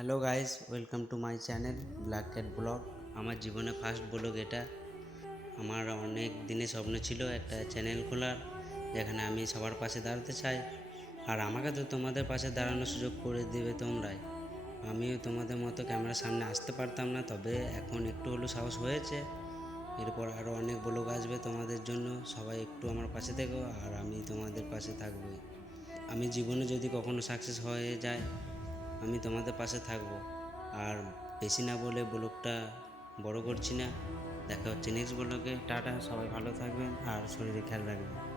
Hello guys, welcome to my channel black cat blog. আমার জীবনে first blog এটা। আমার অনেক দিনে স্বপ্ন ছিল একটা চ্যানেল খোলার, যেখানে আমি সবার পাশে দাঁড়াতে চাই। আর আমাকে তো তোমাদের পাশে দাঁড়ানোর সুযোগ করে দেবে তোমরাই। আমিও তোমাদের মতো ক্যামেরার সামনে আসতে পারতাম না, তবে এখন একটু হলেও সাহস হয়েছে। এরপর আরও অনেক ব্লগ আসবে তোমাদের জন্য। সবাই একটু আমার পাশে থেকো, আর আমি তোমাদের পাশে থাকবোই। আমি জীবনে যদি কখনো সাকসেস হয়ে যায়, আমি তোমাদের পাশে থাকবো। আর বেশি না বলে ব্লগটা বড় করছি না। দেখা হচ্ছে নেক্সট ব্লগে। টাটা, সবাই ভালো থাকবেন আর শরীরে খেয়াল রাখবেন।